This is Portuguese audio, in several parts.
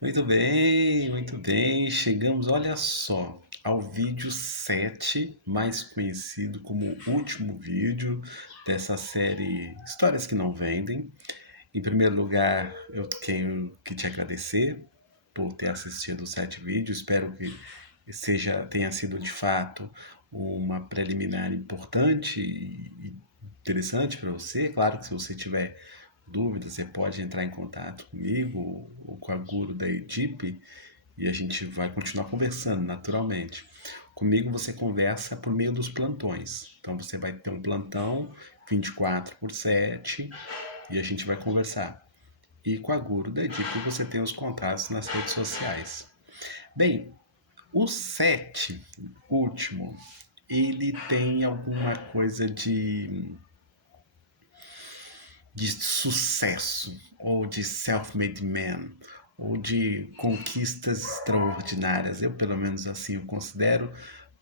Muito bem, muito bem. Chegamos, olha só, ao vídeo 7, mais conhecido como o último vídeo dessa série Histórias que Não Vendem. Em primeiro lugar, eu tenho que te agradecer por ter assistido os 7 vídeos. Espero que tenha sido de fato uma preliminar importante e interessante para você. Claro que se você tiver dúvidas, você pode entrar em contato comigo ou com a guru da Edip e a gente vai continuar conversando naturalmente. Comigo você conversa por meio dos plantões. Então você vai ter um plantão 24/7 e a gente vai conversar. E com a guru da Edip você tem os contatos nas redes sociais. Bem, o 7, último, ele tem alguma coisa de sucesso, ou de self-made man, ou de conquistas extraordinárias. Eu, pelo menos assim, eu considero,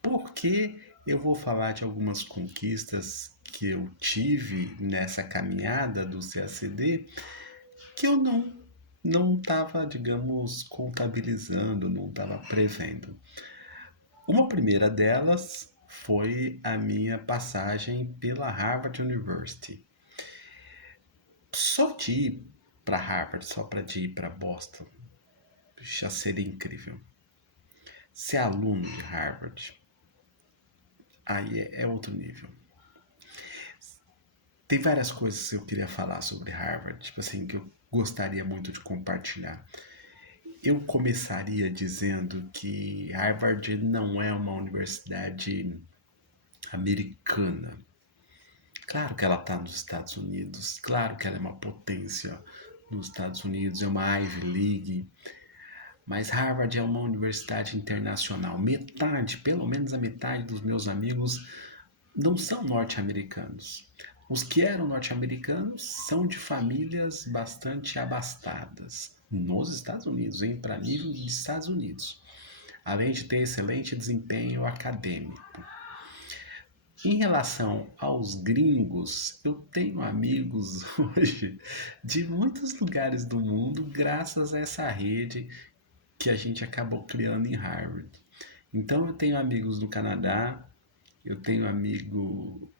porque eu vou falar de algumas conquistas que eu tive nessa caminhada do CACD que eu não estava, digamos, contabilizando, não estava prevendo. Uma primeira delas foi a minha passagem pela Harvard University. Só de ir para Harvard, só para de ir para Boston, já seria incrível. Ser aluno de Harvard, aí é outro nível. Tem várias coisas que eu queria falar sobre Harvard, tipo assim, que eu gostaria muito de compartilhar. Eu começaria dizendo que Harvard não é uma universidade americana. Claro que ela está nos Estados Unidos, claro que ela é uma potência nos Estados Unidos, é uma Ivy League, mas Harvard é uma universidade internacional. Metade, pelo menos a metade dos meus amigos não são norte-americanos. Os que eram norte-americanos são de famílias bastante abastadas nos Estados Unidos, hein? Para nível dos Estados Unidos, além de ter excelente desempenho acadêmico. Em relação aos gringos, eu tenho amigos hoje de muitos lugares do mundo, graças a essa rede que a gente acabou criando em Harvard. Então eu tenho amigos no Canadá, eu tenho amigo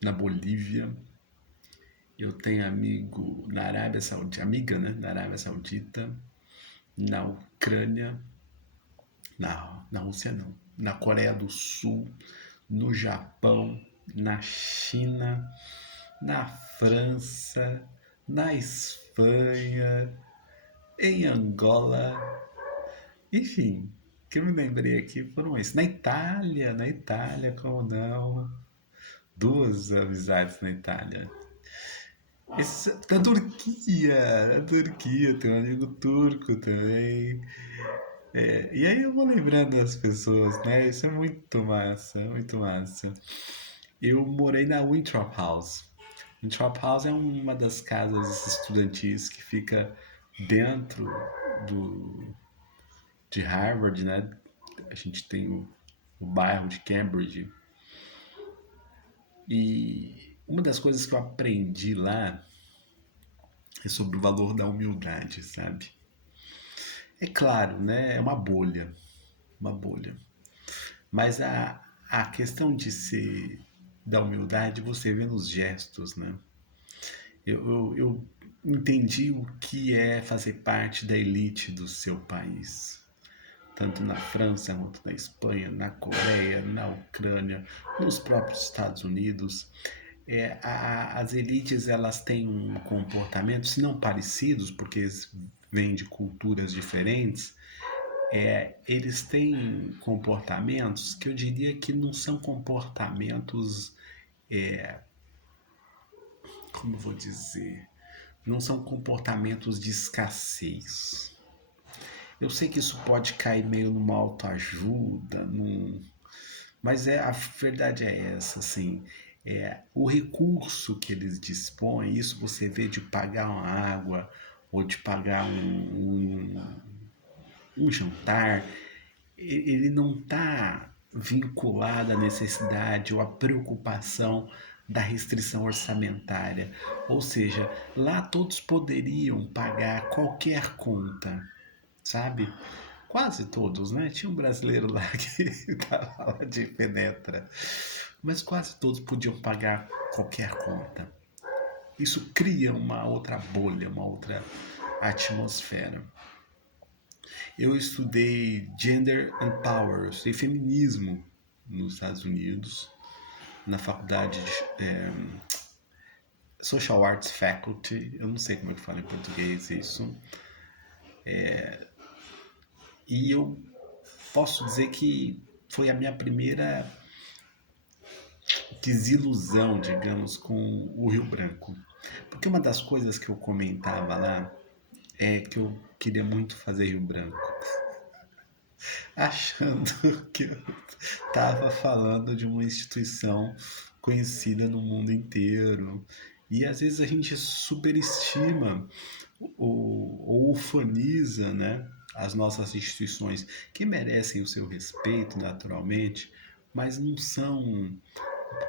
na Bolívia, eu tenho amigo na Arábia Saudita, amiga, né, na Arábia Saudita, na Ucrânia, na Rússia não, na Coreia do Sul, no Japão, na China, na França, na Espanha, em Angola, enfim, que eu me lembrei aqui foram esses. Na Itália, como não? Duas amizades na Itália. Na Turquia, tem um amigo turco também. É, e aí eu vou lembrando das pessoas, né? Isso é muito massa, muito massa. Eu morei na Winthrop House. Winthrop House é uma das casas estudantis que fica dentro do, de Harvard, né? A gente tem o bairro de Cambridge. E uma das coisas que eu aprendi lá é sobre o valor da humildade, sabe? É claro, né? É uma bolha, uma bolha. Mas a questão de ser da humildade você vê nos gestos, né? Eu entendi o que é fazer parte da elite do seu país. Tanto na França quanto na Espanha, na Coreia, na Ucrânia, nos próprios Estados Unidos. As elites elas têm um comportamento, se não parecidos, porque eles vêm de culturas diferentes, eles têm comportamentos que eu diria que não são comportamentos, como eu vou dizer, não são comportamentos de escassez. Eu sei que isso pode cair meio numa autoajuda, mas a verdade é essa, assim, o recurso que eles dispõem, isso você vê de pagar uma água ou de pagar um jantar, ele não está vinculado à necessidade ou à preocupação da restrição orçamentária. Ou seja, lá todos poderiam pagar qualquer conta. sabe? Quase todos, né? Tinha um brasileiro lá que estava lá de penetra, mas quase todos podiam pagar qualquer conta. Isso cria uma outra bolha, uma outra atmosfera. Eu estudei Gender and Power, eu estudei feminismo nos Estados Unidos, na faculdade de Social Arts Faculty, eu não sei como é que fala em português isso, e eu posso dizer que foi a minha primeira desilusão, digamos, com o Rio Branco. Porque uma das coisas que eu comentava lá é que eu queria muito fazer Rio Branco, achando que eu estava falando de uma instituição conhecida no mundo inteiro. E às vezes a gente superestima ou ufaniza, né, as nossas instituições, que merecem o seu respeito naturalmente, mas não são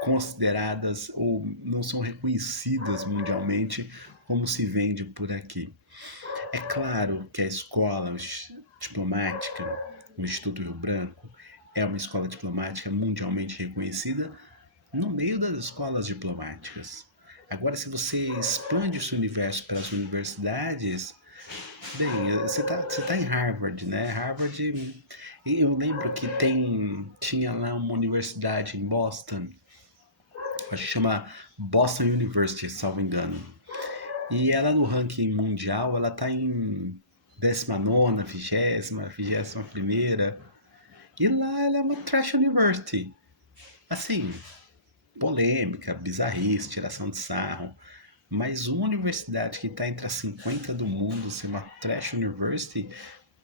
consideradas ou não são reconhecidas mundialmente como se vende por aqui. É claro que a escola diplomática, o Instituto Rio Branco, é uma escola diplomática mundialmente reconhecida no meio das escolas diplomáticas. Agora, se você expande o seu universo para as universidades, bem, você tá em Harvard, né? Harvard, eu lembro que tinha lá uma universidade em Boston, acho que chama Boston University, salvo engano. E ela no ranking mundial, ela tá em 19ª, 20ª, 21ª. E lá ela é uma trash university. Assim, polêmica, bizarrice, tiração de sarro. Mas uma universidade que está entre as 50 do mundo ser uma trash university,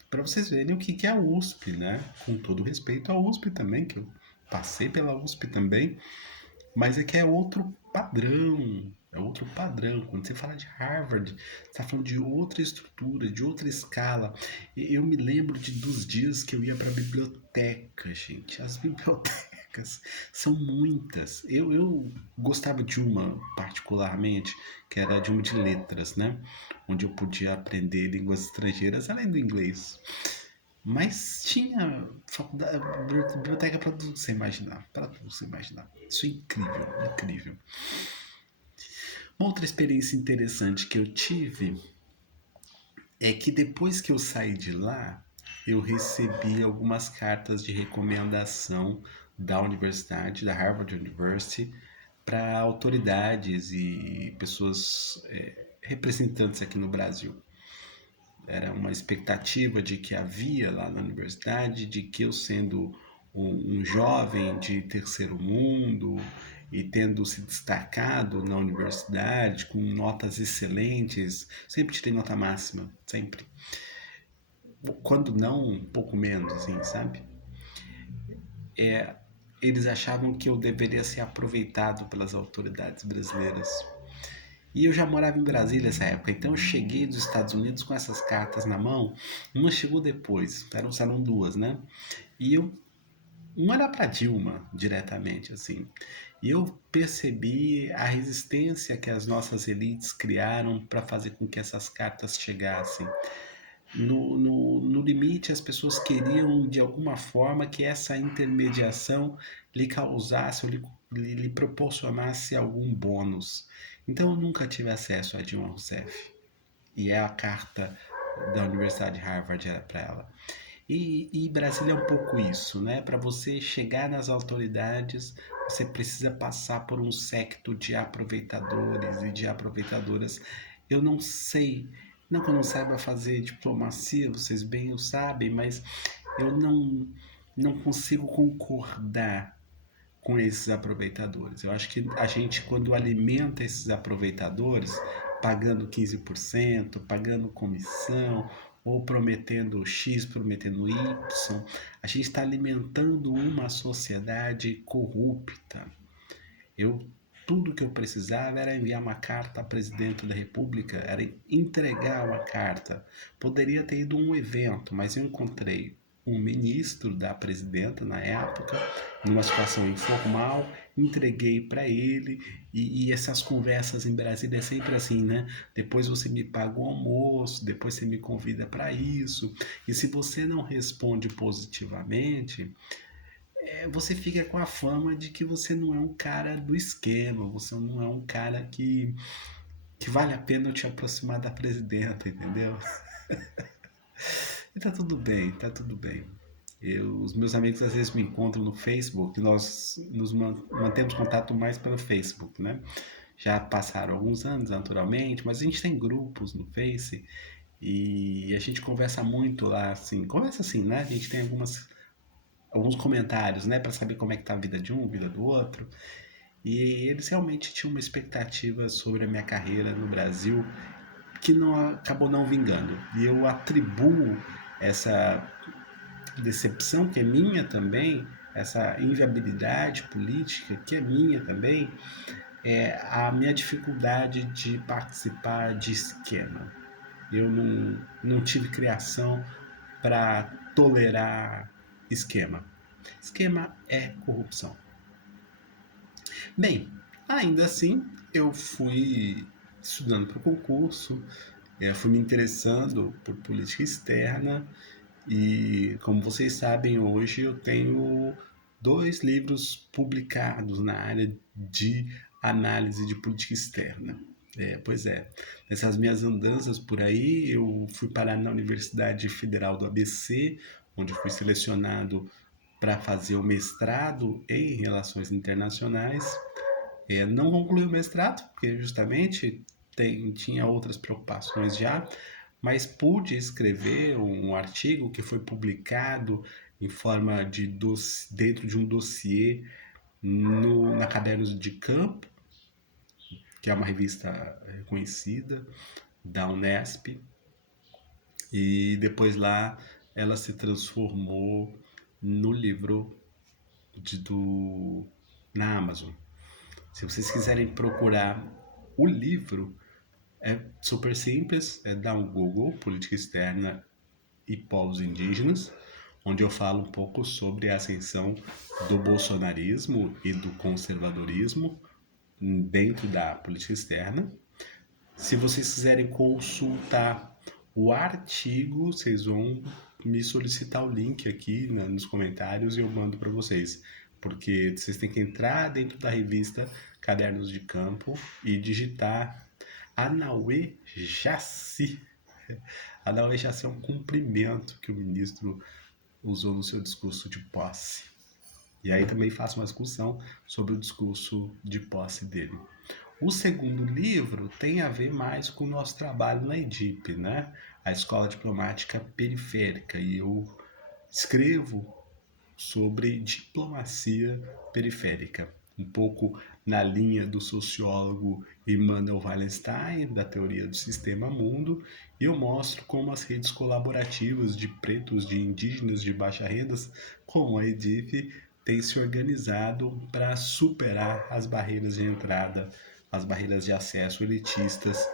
para vocês verem o que é a USP, né? Com todo respeito à USP também, que eu passei pela USP também, mas é que é outro padrão. É outro padrão. Quando você fala de Harvard, você está falando de outra estrutura, de outra escala. Eu me lembro dos dias que eu ia para a biblioteca, gente. As bibliotecas são muitas. Eu gostava de uma particularmente, que era de uma de letras, né? Onde eu podia aprender línguas estrangeiras além do inglês. Mas tinha faculdade, biblioteca para tudo você imaginar, para tudo você imaginar. Isso é incrível, incrível. Uma outra experiência interessante que eu tive é que depois que eu saí de lá, eu recebi algumas cartas de recomendação da universidade, da Harvard University, para autoridades e pessoas representantes aqui no Brasil. Era uma expectativa de que havia lá na universidade, de que eu sendo um jovem de terceiro mundo e tendo se destacado na universidade com notas excelentes, sempre tirei nota máxima, sempre. Quando não, um pouco menos, assim, sabe? Eles achavam que eu deveria ser aproveitado pelas autoridades brasileiras. E eu já morava em Brasília nessa época, então eu cheguei dos Estados Unidos com essas cartas na mão. Uma chegou depois, eram duas, né? E eu, uma era para Dilma diretamente, assim. E eu percebi a resistência que as nossas elites criaram para fazer com que essas cartas chegassem. No limite, as pessoas queriam de alguma forma que essa intermediação lhe causasse ou lhe proporcionasse algum bônus. Então eu nunca tive acesso a Dilma Rousseff. E a carta da Universidade de Harvard era para ela. E Brasília é um pouco isso, né? Para você chegar nas autoridades, você precisa passar por um séquito de aproveitadores e de aproveitadoras. Eu não sei, não que eu não saiba fazer diplomacia, vocês bem o sabem, mas eu não consigo concordar com esses aproveitadores. Eu acho que a gente, quando alimenta esses aproveitadores, pagando 15%, pagando comissão, ou prometendo X, prometendo Y, a gente está alimentando uma sociedade corrupta. Eu tudo que eu precisava era enviar uma carta ao presidente da República, era entregar uma carta. Poderia ter ido a um evento, mas eu encontrei. um ministro da presidenta na época, numa situação informal, entreguei para ele, e essas conversas em Brasília é sempre assim, né? Depois você me paga o almoço, depois você me convida para isso, e se você não responde positivamente, você fica com a fama de que você não é um cara do esquema, você não é um cara que vale a pena eu te aproximar da presidenta, entendeu? E tá tudo bem, tá tudo bem. Os meus amigos às vezes me encontram no Facebook, nós nos mantemos contato mais pelo Facebook, né? Já passaram alguns anos, naturalmente, mas a gente tem grupos no Face e a gente conversa muito lá, assim, conversa assim, né? A gente tem alguns comentários, né, para saber como é que tá a vida de um, a vida do outro. E eles realmente tinham uma expectativa sobre a minha carreira no Brasil que não acabou não vingando. E eu atribuo essa decepção que é minha também, essa inviabilidade política que é minha também, é a minha dificuldade de participar de esquema. Eu não tive criação para tolerar esquema. Esquema é corrupção. Bem, ainda assim, eu fui estudando para o concurso, fui me interessando por política externa e, como vocês sabem, hoje eu tenho 2 livros publicados na área de análise de política externa. Pois é, nessas minhas andanças por aí, eu fui parar na Universidade Federal do ABC, onde fui selecionado para fazer o mestrado em Relações Internacionais. Não concluí o mestrado, porque justamente tinha outras preocupações já, mas pude escrever um artigo que foi publicado em forma de dentro de um dossiê na Cadernos de Campo, que é uma revista reconhecida da Unesp, e depois lá ela se transformou no livro do, na Amazon. Se vocês quiserem procurar o livro, é super simples, é dar um Google, Política Externa e Povos Indígenas, onde eu falo um pouco sobre a ascensão do bolsonarismo e do conservadorismo dentro da política externa. Se vocês quiserem consultar o artigo, vocês vão me solicitar o link aqui, né, nos comentários, e eu mando para vocês. Porque vocês têm que entrar dentro da revista Cadernos de Campo e digitar Anauê Jaci. Anauê Jaci é um cumprimento que o ministro usou no seu discurso de posse. E aí também faço uma discussão sobre o discurso de posse dele. O segundo livro tem a ver mais com o nosso trabalho na EDIP, né? A Escola Diplomática Periférica. E eu escrevo sobre diplomacia periférica, um pouco na linha do sociólogo Immanuel Wallenstein, da teoria do sistema mundo, e eu mostro como as redes colaborativas de pretos, de indígenas, de baixa rendas, como a EDIF, têm se organizado para superar as barreiras de entrada, as barreiras de acesso elitistas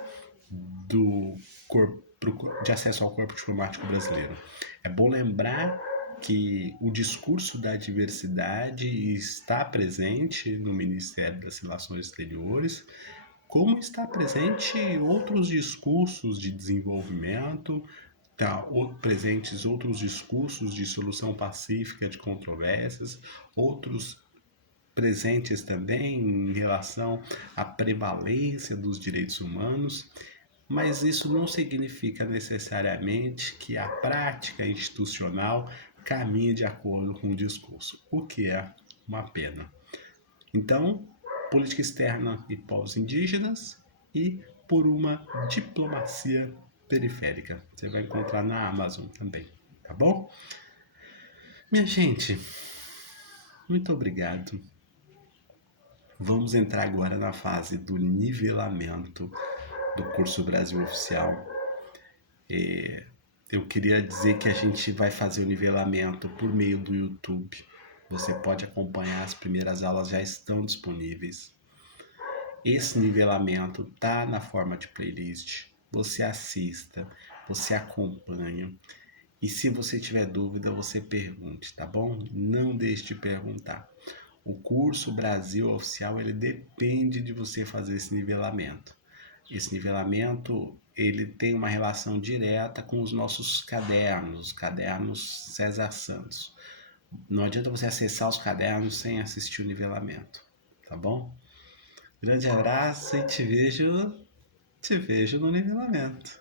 do corpo, de acesso ao corpo diplomático brasileiro. É bom lembrar que o discurso da diversidade está presente no Ministério das Relações Exteriores, como está presente outros discursos de desenvolvimento, tá, presentes outros discursos de solução pacífica de controvérsias, outros presentes também em relação à prevalência dos direitos humanos, mas isso não significa necessariamente que a prática institucional caminhe de acordo com o discurso, o que é uma pena. Então, política externa e povos indígenas e por uma diplomacia periférica. Você vai encontrar na Amazon também, tá bom? Minha gente, muito obrigado. Vamos entrar agora na fase do nivelamento do curso Brasil Oficial. Eu queria dizer que a gente vai fazer o nivelamento por meio do YouTube. Você pode acompanhar, as primeiras aulas já estão disponíveis. Esse nivelamento tá na forma de playlist. Você assista, você acompanha. E se você tiver dúvida, você pergunte, tá bom? Não deixe de perguntar. O curso Brasil Oficial, ele depende de você fazer esse nivelamento. Esse nivelamento, ele tem uma relação direta com os nossos cadernos, os cadernos César Santos. Não adianta você acessar os cadernos sem assistir o nivelamento, tá bom? Grande abraço e te vejo no nivelamento.